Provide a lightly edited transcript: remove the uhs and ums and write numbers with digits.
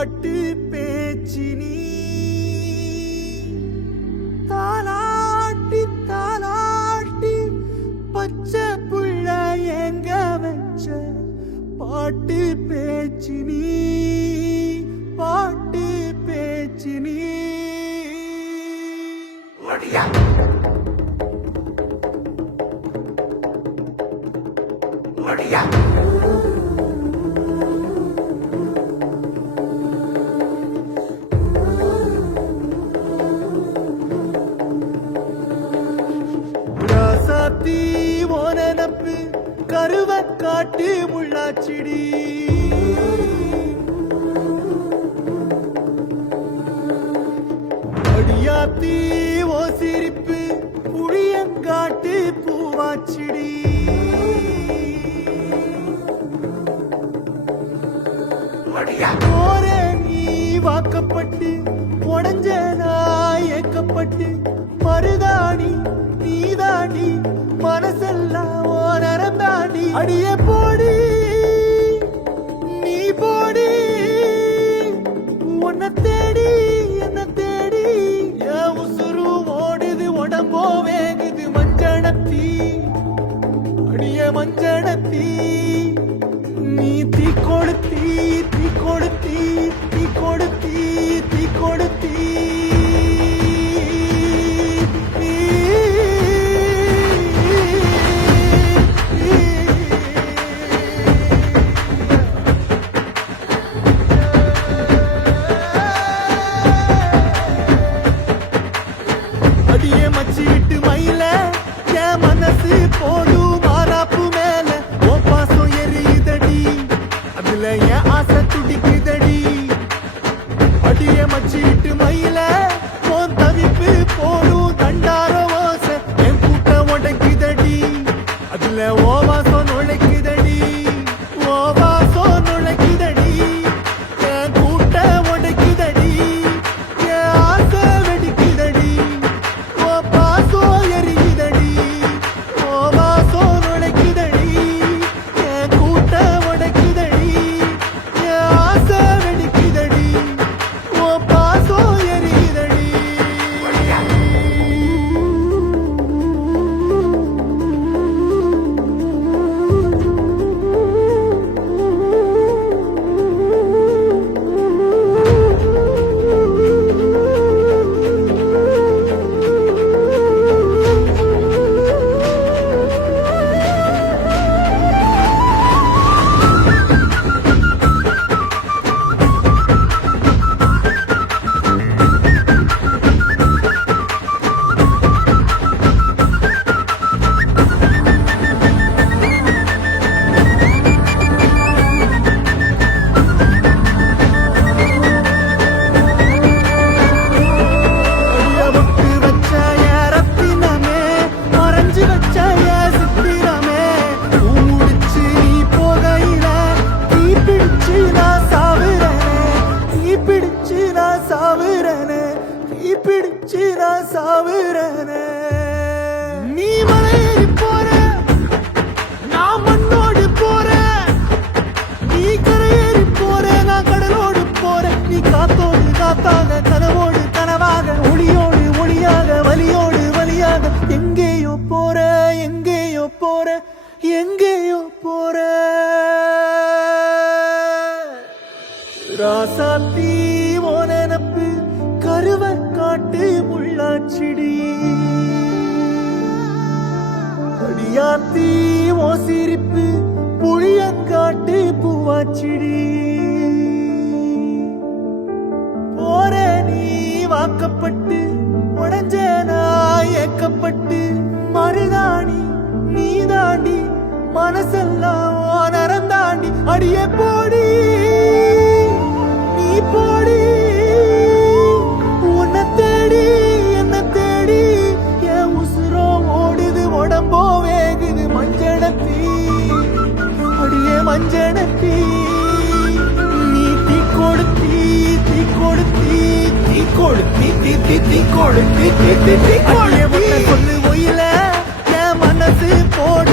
பாட்டு பேச்சு நீ தாலாட்டி தாலாட்டி பச்சை புள்ள எங்க வச்ச பாட்டு பேச்சு நீ பாட்டு பேச்சு நீ ஒடியா ஒடியா ராசாத்தி ஓனப்பு கருவ காட்டு முள்ளாச்சிடி அடியாத்தி ஓ சிரிப்பு புளியங்காட்டு பூவாச்சிடி போற நீ வாக்கப்பட்டு உடஞ்ச நாய் ஏக்கப்பட்டு மருதாணி நீதாண்டி மனசெல்லாம் ஓ நரந்தாண்டி அடியே போடி நீ போடி உன்னை தேடி என்ன தேடி என் உசுரு ஓடுது உடம்போ வேகுது மஞ்சனத்தி அடிய மஞ்சனத்தி நீ தீ கொடுத்தி தீ கொடுத்தி தீ கொடுத்தி தீ கொடுத்தி அடியே மச்சி விட்டு மயில என் மனசு போடும் மாறாப்பு மேல ஓ பாசம் எரியுதடி அதுல என் ஆசை துடிக்குதடி அடியே மச்சி விட்டு மயில போன் தவிப்பு போடும் தண்டார ஓசை என் கூட்டம் உடைக்குதடி அதுல ஓ வாசம் நுழைக்குதடி ஓ வாசம் நுழைக்குதடி என் கூட்டம் உடைக்குதடி என் ஆசை வெடிக்குதடி ஓ பாசம் எரியுதடி ஓ வாசம் நுழைக்குதடி என் கூட்டம் உடைக்குதடி என் ஆசை வெடிக்குதடி ஓ பாசம் எரியுதடி அடியவக்கு வச்ச என் ரத்தினமே மறைஞ்சு வச்ச என் சித்திரமே பூ முடிச்சு நீ போகையில தீ பிடிச்சு நான் சாவுறனே தீ பிடிச்சு நான் சாவுறனே தீ பிடிச்சு நான் சாவுறனே நீ மலையேறி போற நான் மண்ணோடு போறேன் நீ கரையேறி போற நான் கடலோடு போறேன் நீ காத்தோடு காத்தாக கனவோடு கனவாக ஒளியோடு ஒளியாக வலியோடு வலியாக எங்கேயோ போற எங்கேயோ போற எங்கேயோ போற ராசாத்தி ஓனப்பு கருவ காட்டு முள்ளாச்சிடி அடியாத்தி ஓ சிரிப்பு புளியங்காட்டு பூவாச்சிடி போற நீ வாக்கப்பட்டு உடஞ்ச நாய் ஏக்கப்பட்டு மருதாணி நீதாண்டி மனசெல்லாம் ஓ நரந்தாண்டி அடியே போடி நீ போடி உன்னை தேடி என்ன தேடி என் உசுரோ ஓடுது உடம்போ வேகுது மஞ்சனத்தி அடியே மஞ்சனத்தி நீ தீ கொடுத்தி தீ கொடுத்தி தீ கொடுத்தி தீ தீ தீ கொடுத்தி தீ தீ தீ சொல்லு ஒயில என் மனசு போடு